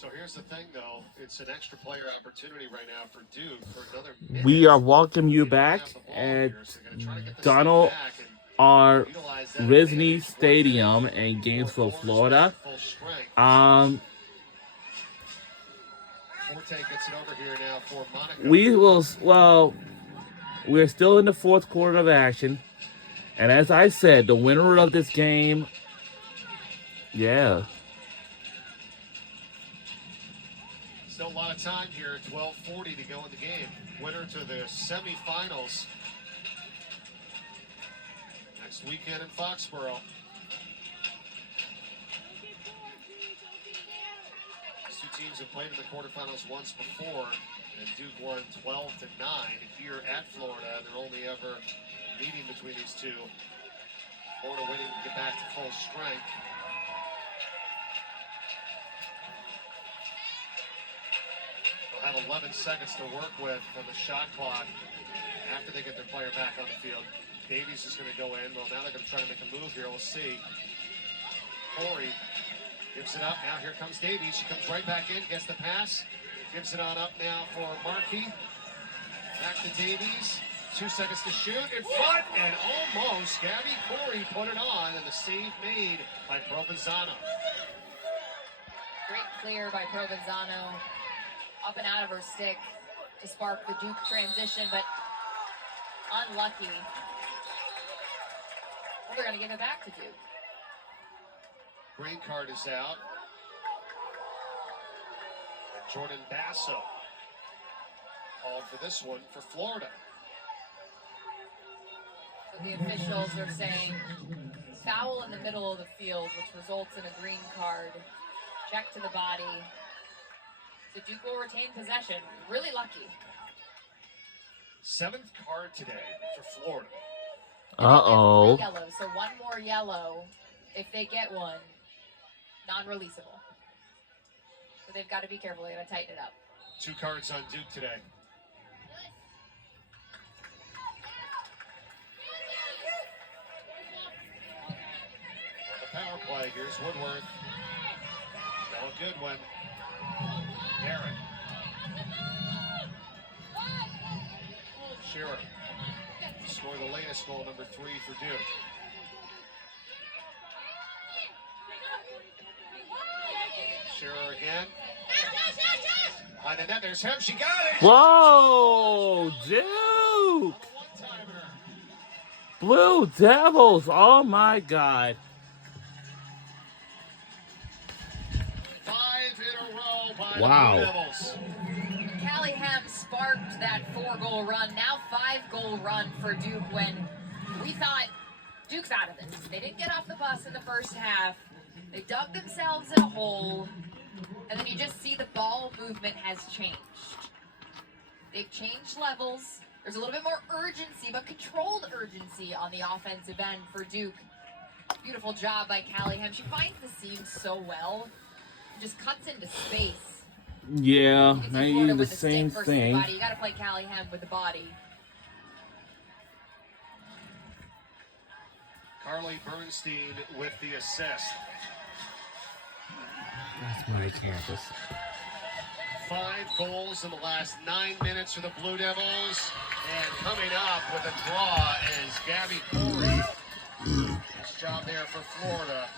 So here's the thing, though. It's an extra player opportunity right now for Duke for another minute. We are welcoming you back at Donald R. Risney Stadium in Gainesville, Florida. We're still in the fourth quarter of action. And as I said, the winner of this game, Still a lot of time here, 12:40 to go in the game. Winner to the semifinals next weekend in Foxborough. These two teams have played in the quarterfinals once before, and Duke won 12-9 here at Florida. They're only ever meeting between these two. Florida winning to get back to full strength. They'll have 11 seconds to work with on the shot clock after they get their player back on the field. Davies is going to go in. Well, now they're going to try to make a move here. We'll see. Corey gives it up. Now here comes Davies. She comes right back in, gets the pass. Gives it on up now for Markey. Back to Davies. 2 seconds to shoot. In front and almost. Gabby Corey put it on, and the save made by Provenzano. Great clear by Provenzano. Up and out of her stick to spark the Duke transition, but unlucky. Well, they're going to give it back to Duke. Green card is out. And Jordan Basso called for this one for Florida. So the officials are saying foul in the middle of the field, which results in a green card. Check to the body. So Duke will retain possession. Really lucky. 7th card today for Florida. Uh-oh. 3 yellows, so 1 more yellow if they get one. Non-releasable. So they've got to be careful. They've got to tighten it up. 2 cards on Duke today. On the power play, here's Woodworth. No good one. Barrett. Shearer. Score the latest goal, number 3 for Duke. Shearer again. Behind the net, there's him. She got it. Whoa, Duke! Blue Devils, oh my God. 5 in a row by Wow. the Blue Devils. Callie Hem sparked that 4-goal run. Now 5-goal run for Duke when we thought Duke's out of this. They didn't get off the bus in the first half. They dug themselves in a hole. And then you just see the ball movement has changed. They've changed levels. There's a little bit more urgency, but controlled urgency on the offensive end for Duke. Beautiful job by Callie Hem. She finds the seam so well. Just cuts into space. Yeah, I need the same thing. The you got to play Callie Hem with the body. Carly Bernstein with the assist. That's my campus. 5 goals in the last 9 minutes for the Blue Devils. And coming up with a draw is Gabby Corey. Nice job there for Florida.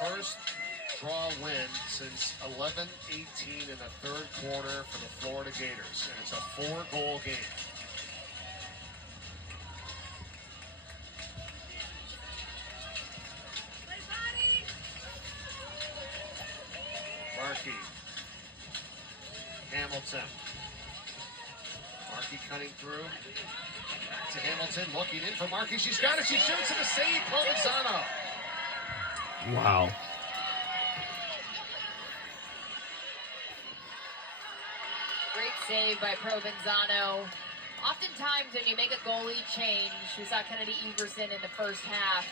First draw win since 11-18 in the 3rd quarter for the Florida Gators, and it's a 4-goal game. Markey, Hamilton. Markey cutting through. Back to Hamilton, looking in for Markey. She's got it. She shoots and a save. Provenzano. Wow. Great save by Provenzano. Oftentimes when you make a goalie change, we saw Kennedy Everson in the first half,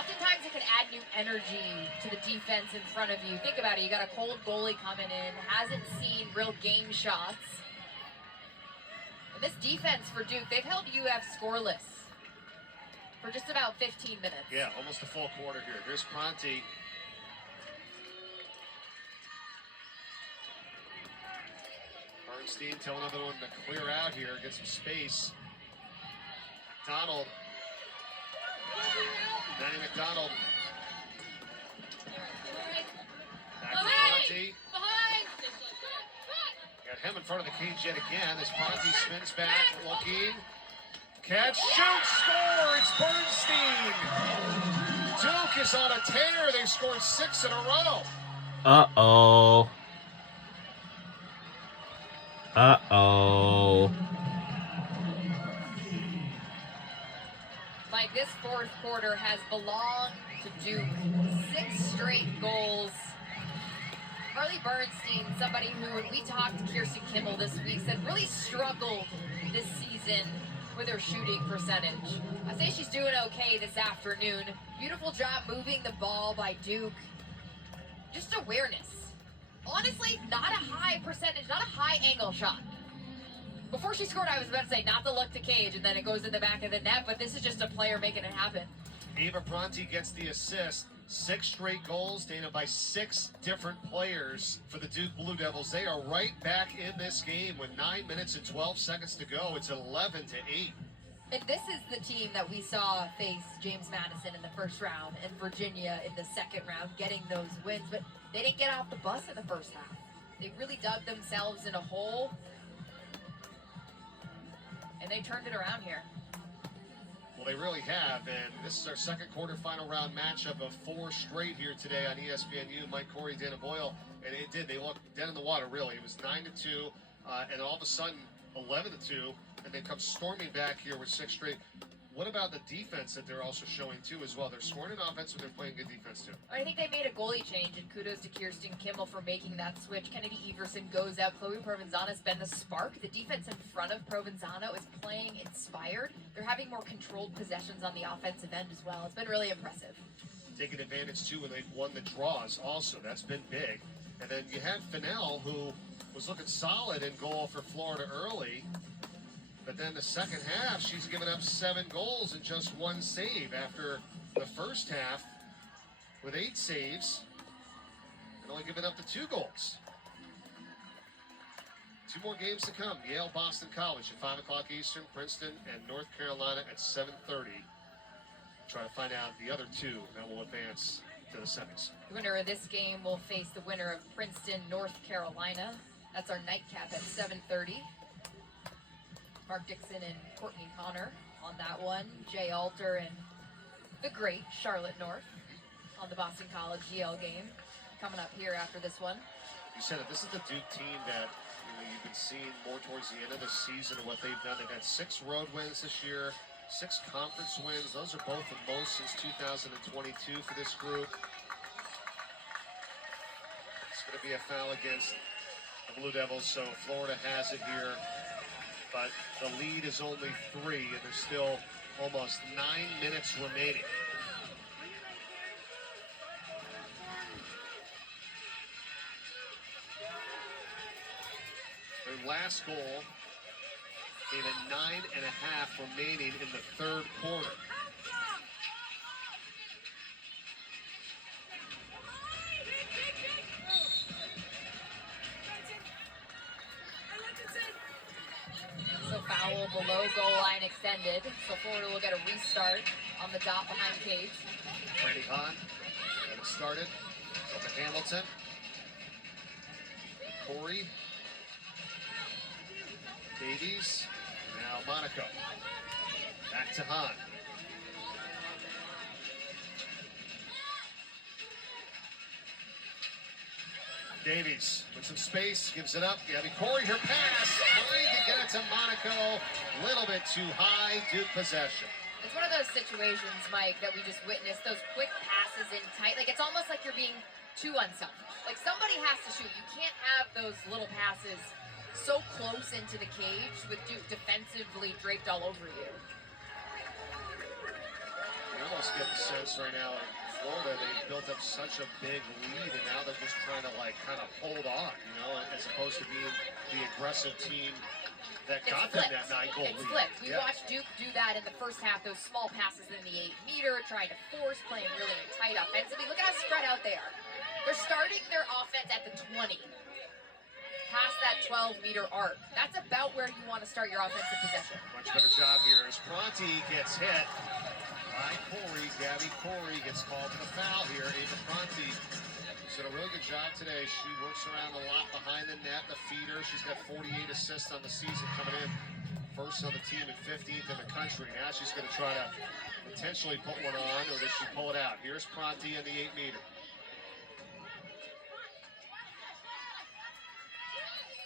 oftentimes it can add new energy to the defense in front of you. Think about it. You got a cold goalie coming in, hasn't seen real game shots. And this defense for Duke, they've held UF scoreless for just about 15 minutes. Yeah, almost a full quarter here. Here's Pronti. Bernstein telling everyone to clear out here, get some space. McDonald. Danny McDonald. Back to Pronti. Got him in front of the cage yet again as Pronti spins back, looking. Catch, shoot, score! It's Bernstein! Duke is on a tear. They've scored 6 in a row. Uh-oh. Uh-oh. Mike, this fourth quarter has belonged to Duke. 6 straight goals. Carly Bernstein, somebody who, when we talked to Kirsten Kimmel this week, said really struggled this season with her shooting percentage. I say she's doing okay this afternoon. Beautiful job moving the ball by Duke. Just awareness. Honestly, not a high percentage, not a high angle shot. Before she scored, I was about to say not to look to cage, and then it goes in the back of the net, but this is just a player making it happen. Ava Pronti gets the assist. 6 straight goals, Dana, by 6 different players for the Duke Blue Devils. They are right back in this game with 9 minutes and 12 seconds to go. It's 11-8. And this is the team that we saw face James Madison in the first round and Virginia in the second round, getting those wins. But they didn't get off the bus in the first half. They really dug themselves in a hole, and they turned it around here. Well, they really have, and this is our second quarterfinal round matchup of 4 straight here today on ESPNU. Mike Corey, Dana Boyle, and it did. They looked dead in the water, really. It was 9-2, and all of a sudden 11-2, and they come storming back here with 6 straight. What about the defense that they're also showing too as well? They're scoring an offense, but they're playing good defense too. I think they made a goalie change, and kudos to Kirsten Kimmel for making that switch. Kennedy Everson goes out. Chloe Provenzano's been the spark. The defense in front of Provenzano is playing inspired. They're having more controlled possessions on the offensive end as well. It's been really impressive. Taking advantage too when they've won the draws also. That's been big. And then you have Fennell, who was looking solid in goal for Florida early. But then the second half, she's given up 7 goals and just 1 save after the first half with 8 saves and only giving up the 2 goals. 2 more games to come. Yale, Boston College at 5 o'clock Eastern, Princeton, and North Carolina at 7:30. Try to find out the other 2 that will advance to the semis. The winner of this game will face the winner of Princeton, North Carolina. That's our nightcap at 7:30. Mark Dixon and Courtney Connor on that one. Jay Alter and the great Charlotte North on the Boston College Yale game coming up here after this one. You said it. This is the Duke team that you've been seeing more towards the end of the season and what they've done. They've had 6 road wins this year, 6 conference wins. Those are both the most since 2022 for this group. It's going to be a foul against the Blue Devils, so Florida has it here. But the lead is only 3, and there's still almost 9 minutes remaining. Their last goal came at 9.5 remaining in the 3rd quarter. Foul below goal line extended, so Florida will get a restart on the dot behind cage. Brady Hahn, get it started. So to Hamilton. Corey. Davies. Now Monaco. Back to Hahn. Davies with some space, gives it up. Gabby Corey, her pass, trying to get it to Monaco. A little bit too high, Duke possession. It's one of those situations, Mike, that we just witnessed. Those quick passes in tight. Like, it's almost like you're being too unselfish. Like, somebody has to shoot. You can't have those little passes so close into the cage with Duke defensively draped all over you. You know, almost get the sense right now in Florida they've built up such a big lead, and now they're just trying to kind of hold on, as opposed to being the aggressive team that got them that 9-goal lead. It's flipped. We watched Duke do that in the first half, those small passes in the 8-meter, trying to force, playing really tight offensively. Look at how spread out they are. They're starting their offense at the 20, past that 12-meter arc. That's about where you want to start your offensive possession. Much better job here as Pronti gets hit by Corey. Gabby Corey gets called for the foul here. Ava Pronti did a really good job today. She works around a lot behind the net, the feeder. She's got 48 assists on the season, coming in first on the team and 15th in the country. Now she's going to try to potentially put one on, or does she pull it out? Here's Pronti in the 8-meter.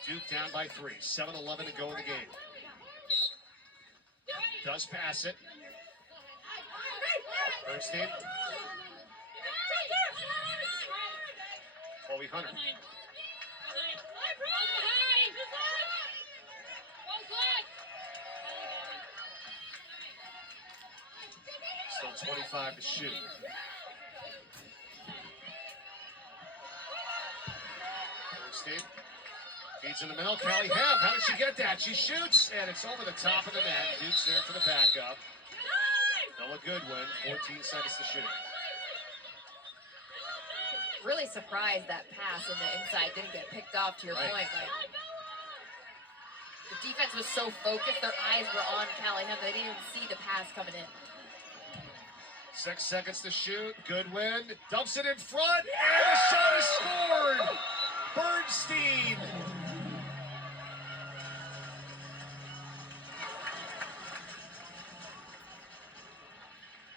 Duke down by 3. 7-11 to go in the game. Does pass it. Bernstein. Chloe Hunter. Still 25 to shoot. Bernstein feeds in the middle. Callie Hebb, how did she get that? She shoots, and it's over the top of the net. Duke's there for the backup. Noah Goodwin, 14 seconds to shoot. Really surprised that pass in the inside didn't get picked off, to your point, but the defense was so focused, their eyes were on Callie Hebb, they didn't even see the pass coming in. 6 seconds to shoot. Goodwin dumps it in front, and the shot is scored! Bernstein!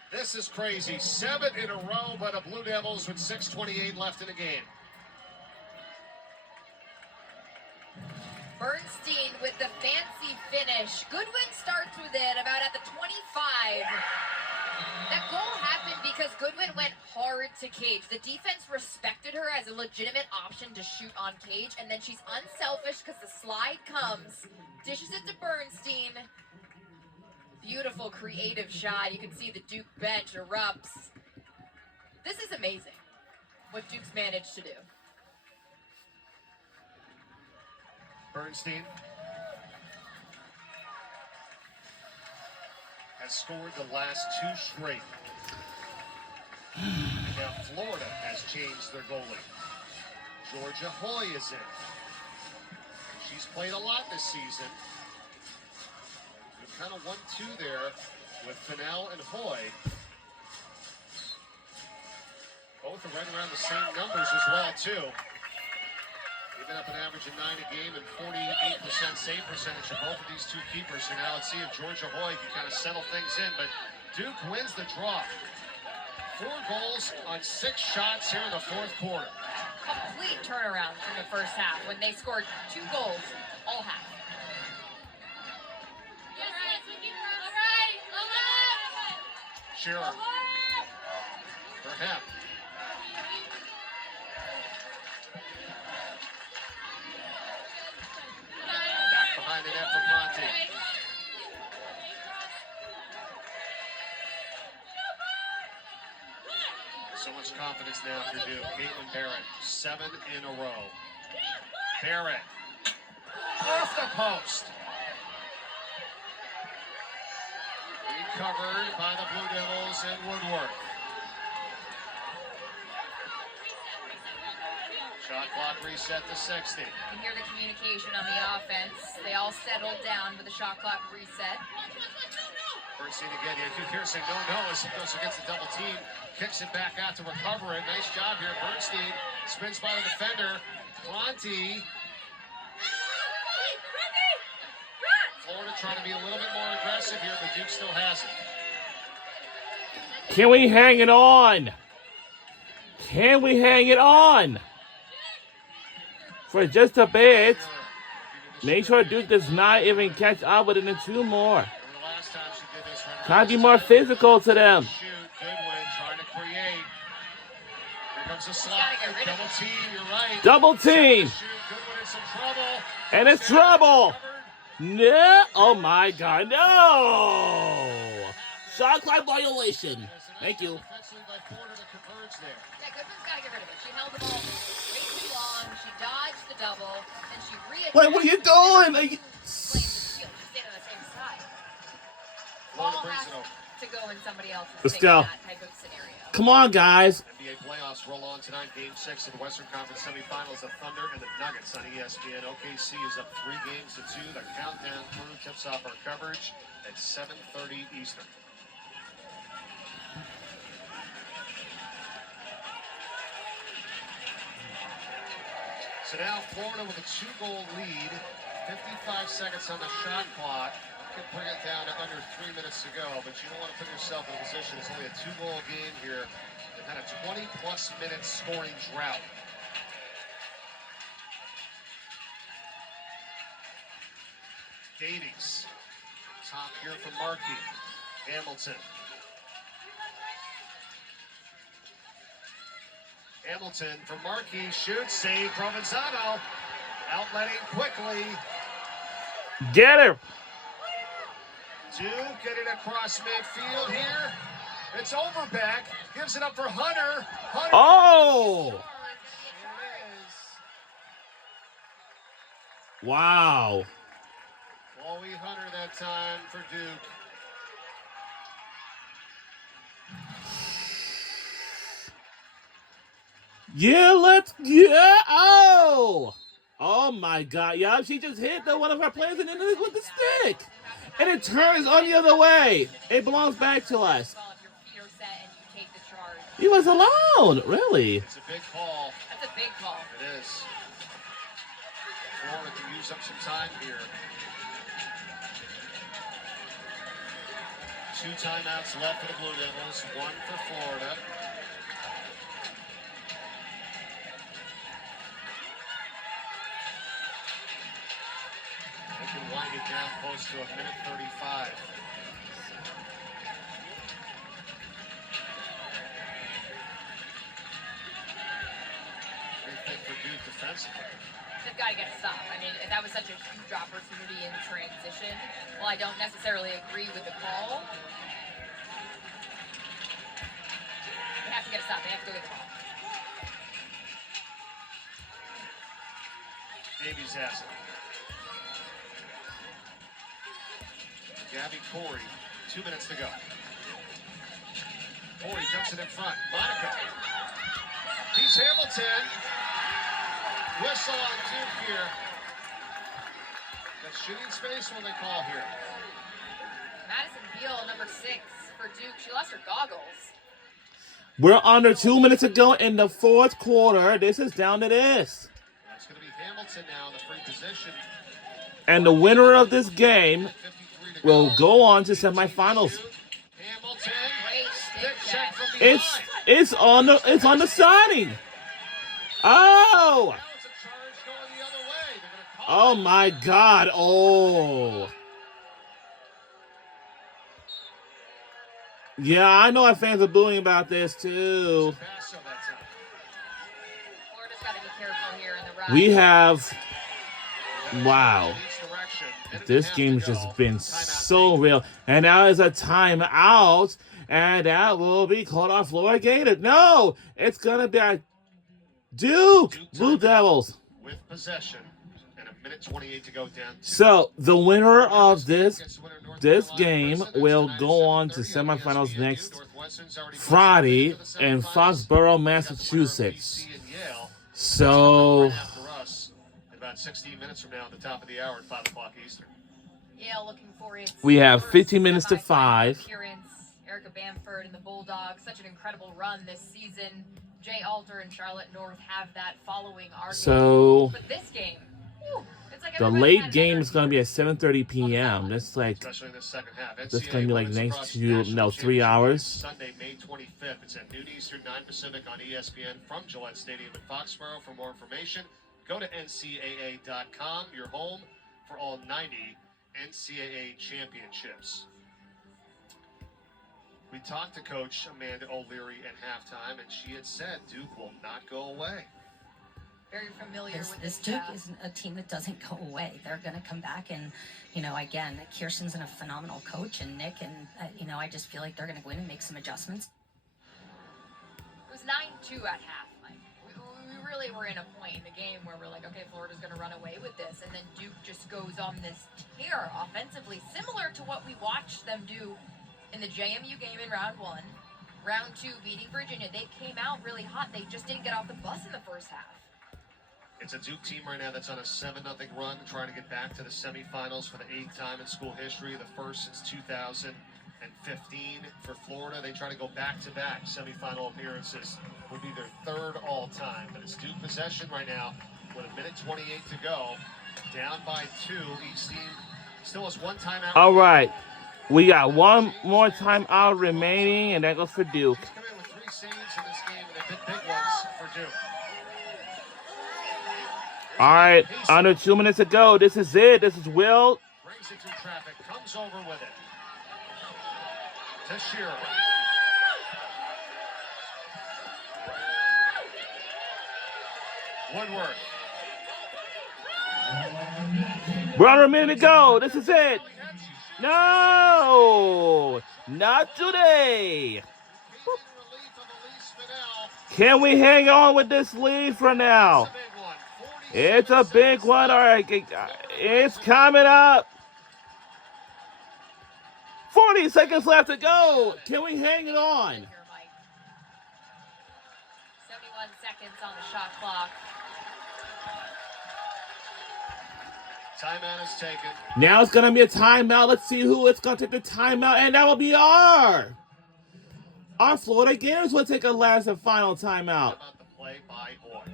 This is crazy. 7 in a row by the Blue Devils with 6:28 left in the game. Bernstein with the fancy finish. Goodwin starts with it about at the 25. That goal happened because Goodwin went hard to Cage. The defense respected her as a legitimate option to shoot on Cage, and then she's unselfish because the slide comes, dishes it to Bernstein. Beautiful, creative shot. You can see the Duke bench erupts. This is amazing, what Duke's managed to do. Bernstein has scored the last 2 straight. And now Florida has changed their goalie. Georgia Hoy is in. She's played a lot this season. Kind of 1-2 there with Fennell and Hoy. Both are right around the same numbers as well, too. Giving up an average of 9 a game and 48% save percentage for both of these two keepers. So now let's see if Georgia Hoy can kind of settle things in. But Duke wins the draw. 4 goals on 6 shots here in the 4th quarter. Complete turnaround from the first half when they scored 2 goals all half. Shearer for Hebb. Back behind the net for Pronti. So much confidence now for Duke. Caitlin Barrett, 7 in a row. Barrett off the post. Recovered by the Blue Devils and Woodward. Shot clock reset to 60. You can hear the communication on the offense. They all settled down with the shot clock reset. Bernstein again. You hear saying no as he goes against the double team. Kicks it back out to recover it. Nice job here. Bernstein spins by the defender. Pronti. Florida trying to be a little bit more aggressive here, but Duke still has it. Can we hang it on? Can we hang it on? For just a bit. Make sure Duke does not even catch up within the 2 more. Try to be more physical to them. Goodwin trying to create. Here comes the slot. Double team, you're right. Double team. Goodwin in some trouble. And it's trouble. No. Oh my God. No. Shot clock violation. Thank you. Defensively by Florida to converge there. Yeah, Goodman's got to get rid of it. She held the ball way too long. She dodged the double, and she Wait, what are you doing? Like, Flames of the field. She stayed on the same side. Florida Ball brings has it over. to go in somebody else's Let's face go. in that type of scenario. Come on, guys. NBA playoffs roll on tonight. Game 6 of the Western Conference semifinals. The Thunder and the Nuggets on ESPN. OKC is up 3 games to 2. The countdown crew tips off our coverage at 7:30 Eastern. So now Florida with a 2-goal lead. 55 seconds on the shot clock. Can bring it down to under 3 minutes to go, but you don't want to put yourself in a position. It's only a 2-goal game here. They've had a 20-plus minute scoring drought. Davies, top here from Markey. Hamilton. Hamilton from Markey, shoots, save, Provenzano. Outletting quickly. Get her. Duke getting across midfield here. It's Overbeck. Gives it up for Hunter. Hunter. Oh! Here it is. Wow. Chloe Hunter that time for Duke. Yeah, oh! Oh my God. Yeah, she just hit one of our players and then with the stick. And it turns on the other way. It belongs back to us. He was alone, really. It's a big call. That's a big call. It is. Florida can use up some time here. 2 timeouts left for the Blue Devils, 1 for Florida. They can wind it down close to 1:35. Anything for Duke defensively? They've got to get a stop. I mean, that was such a huge opportunity in transition. Well, I don't necessarily agree with the call. They have to get a stop. They have to go get the ball. Davies has it. Gabby Corey, 2 minutes to go. Corey dumps it in front. Monaco. He's Hamilton. Whistle on Duke here. That's shooting space when they call here. Madison Beal, number 6 for Duke. She lost her goggles. We're under 2 minutes to go in the 4th quarter. This is down to this. That's going to be Hamilton now in the free position. And the winner of this game will go on to semifinals. Hamilton. Great Stick check from It's behind. it's on the signing. Oh! Now it's a charge going the other way. They're going to call Oh it. my God. Oh. Yeah, I know our fans are booing about this too. Paso that time. Florida's got to be careful here in the run. We have, wow, Each direction. Minute this and a half game's to go. just been Timeout so taken. real. And now is a timeout, and that will be called off Florida Gators. No, it's gonna be a Duke Blue Devils. With possession and 1:28 to go down. So the winner of This this game will go on to semifinals next Friday in Foxborough, Massachusetts. So About 16 minutes from now at the top of the hour at 5 o'clock Eastern. Yale looking for its we have first 15 minutes to semifinal 5. appearance. Erica Bamford and the Bulldogs, such an incredible run this season. Jay Alter and Charlotte North have that following our So game. But this game, whew, it's like the everybody late had game energy. is gonna be at 7:30 p.m. That's like Especially in the second half. that's gonna be like next to 3 Championship hours. Sunday, May 25th. It's at noon Eastern, 9 Pacific on ESPN from Gillette Stadium in Foxborough. For more information, go to NCAA.com, your home for all 90 NCAA championships. We talked to Coach Amanda O'Leary at halftime, and she had said Duke will not go away. Very familiar with This this Duke staff. is a team that doesn't go away. They're going to come back, and again, Kirsten's a phenomenal coach, and Nick, and I just feel like they're going to go in and make some adjustments. 9-2 at half. Like, we really were in a point in the game where we're like, okay, Florida's going to run away with this. And then Duke just goes on this tear offensively, similar to what we watched them do in the JMU game in round 1. Round 2, beating Virginia. They came out really hot. They just didn't get off the bus in the first half. It's a Duke team right now that's on a 7-0 run, trying to get back to the semifinals for the 8th time in school history, the first since 2015. For Florida, they try to go back-to-back semifinal appearances. Would be their 3rd all-time. But it's Duke possession right now with 1:28 to go. Down by 2. Each team still has 1 timeout. All right. We got 1 more timeout remaining, and that goes for Duke. He's come in with 3 saves in this game, and they've been big ones for Duke. All right, under 2 minutes to go. This is it. This is Will. Brings it through traffic, comes over with it. To Shearer. Woodward. We're under a minute to go. This is it. No, not today. Can we hang on with this lead for now? It's a big one. All right, it's coming up. 40 seconds left to go. Can we hang it on? 71 seconds on the shot clock. Timeout is taken. Now it's going to be a timeout. Let's see who it's going to take the timeout, and that will be our Florida Gators will take a last and final timeout. How about the play by Boyd?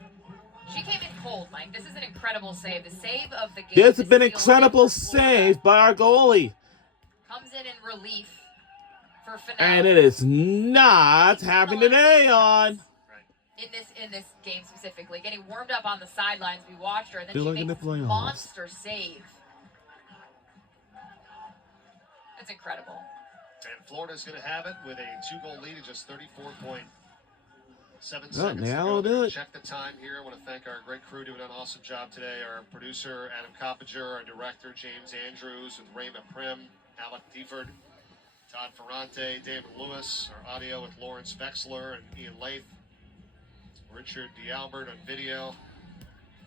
She came in cold, Mike. This is an incredible save. The save of the game. This has been an incredible save by our goalie. Comes in relief for finale. And it is not happening today on. In this game specifically, getting warmed up on the sidelines, we watched her, and then They're she looking makes to play a off. monster save. That's incredible. And Florida's going to have it with a 2-goal lead in just 34.7 seconds. Now we'll do it. Check the time here. I want to thank our great crew doing an awesome job today. Our producer, Adam Coppinger, our director, James Andrews, with Raymond Prim, Alec Deford, Todd Ferrante, David Lewis, our audio with Lawrence Vexler and Ian Lath, Richard DeAlbert on video.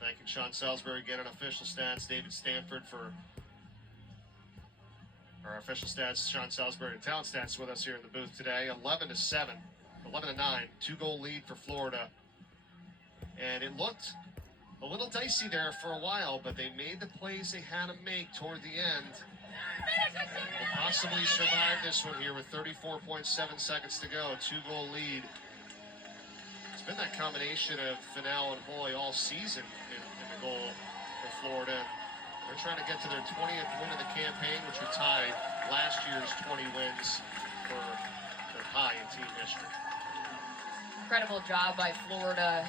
Thanking Sean Salisbury again on official stats, David Stanford for our official stats, Sean Salisbury and talent stats with us here in the booth today. 11-7, 11-9, 2-goal lead for Florida. And it looked a little dicey there for a while, but they made the plays they had to make toward the end. Will possibly survive this one here with 34.7 seconds to go, a 2-goal lead. It's been that combination of Finau and Hoy all season in the goal for Florida. They're trying to get to their 20th win of the campaign, which would tie last year's 20 wins for their high in team history. Incredible job by Florida.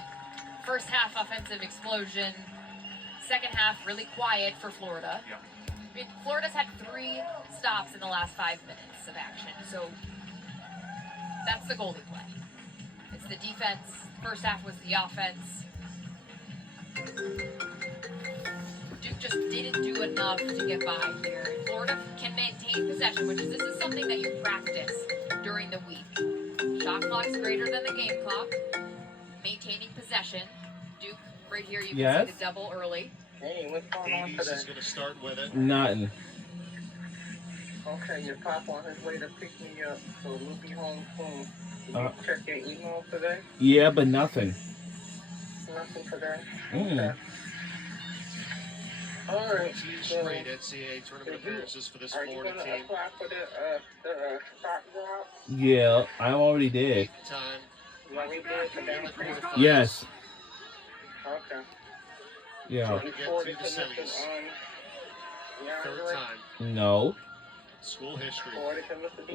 First half offensive explosion. Second half really quiet for Florida. Yep. I mean, Florida's had 3 stops in the last 5 minutes of action. So that's the goalie play. It's the defense. First half was the offense. Duke just didn't do enough to get by here. Florida can maintain possession, which is this is something that you practice during the week. Shot clock's greater than the game clock. Maintaining possession. Duke, right here, you can see the double early. Hey, what's going on Davies today? is going to start with it. Nothing. Okay, your pop on his way to pick me up, so we'll be home soon. Did you Uh, check your email today? Yeah, but nothing. Nothing today? Mm. Okay. All right. 14 So, straight NCAA tournament appearances for this are you Florida going to team. apply for the stock job? Yeah, I already did. Time. You already did the damn thing? Yes. Okay. Yeah. Trying to get to the semis. Third time. No. School history.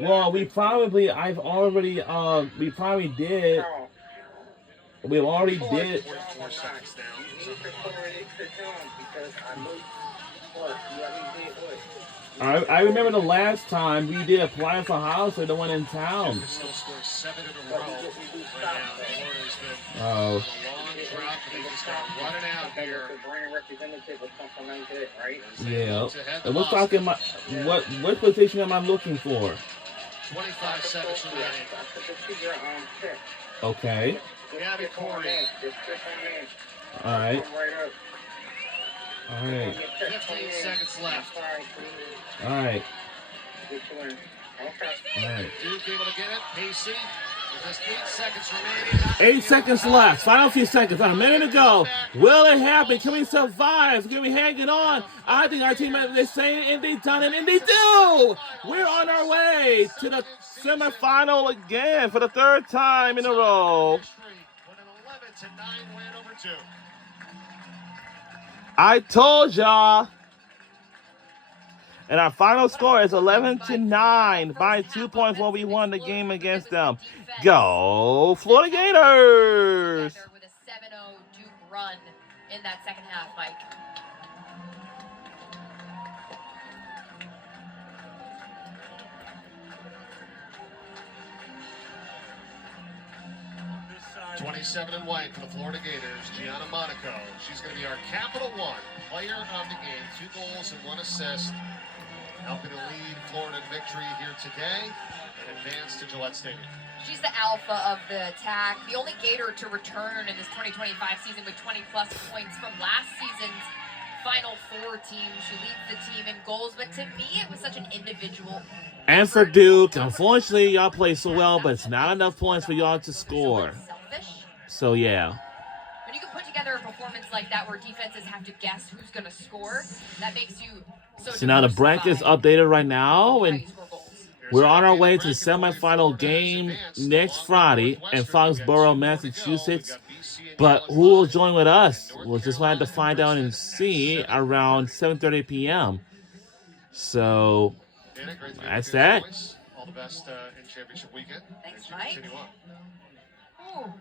Well, we probably did. We already did. 44 seconds down. You need to forward it to him because I know what? You already did what? I remember the last time we did apply for house or the one in town. Duke has still scored 7 in a row right now. Florida's been Oh. on a long drought, but they just got to run it out here. The brand representative or something like that, right? As they Yeah. look to head the And what's Boston. talking about what position am I looking for? 25 seconds remaining. I took it to your check. Okay. Gabby Corey. Just click on in. All right. Come right up. All right. 15 seconds left. Sorry, please. All right. Which one? Okay. All right. Duke able to get it. Pacey. With just 8 seconds remaining. Not 8 seconds left. Final few seconds. About a minute to go. Will it happen? Can we survive? Can we hang it on? I think our team is saying, and they done it, and they do. We're on our way to the semifinal again for the third time in a row. With an 11-9 win over Duke. I told y'all. And our final score is 11-9 by 2 points when we won the game against them. Go Florida Gators! With a 7-0 Duke run in that second half, Mike. This 27 and white for the Florida Gators, Gianna Monaco. She's going to be our Capital One player of the game. 2 goals and 1 assist. Helping to lead Florida in victory here today and advance to Gillette Stadium. She's the alpha of the attack, the only Gator to return in this 2025 season with 20-plus points from last season's Final Four team. She leads the team in goals, but to me, it was such an individual. And for Duke, unfortunately, y'all play so well, but it's not enough points for y'all to score. Selfish. So, yeah. When you can put together a performance like that where defenses have to guess who's going to score, that makes you So now the bracket is updated right now, and we're on our way to the semifinal game next Friday in Foxborough, Massachusetts. But who will join with us? We'll just have to find out and see around 7:30 p.m. So that's that. All the best in championship weekend. Thanks, As you Mike. continue on. Oh.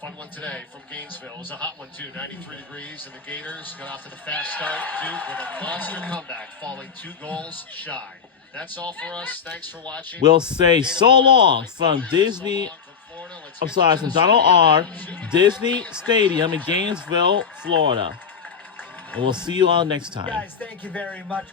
Fun one today from Gainesville. It was a hot one, too. 93 degrees, and the Gators got off to the fast start. Duke with a monster comeback, falling 2 goals shy. That's all for us. Thanks for watching. We'll say so long from Disney. I'm sorry, from Donald R. Disney Stadium in Gainesville, Florida. And we'll see you all next time. Guys, thank you very much.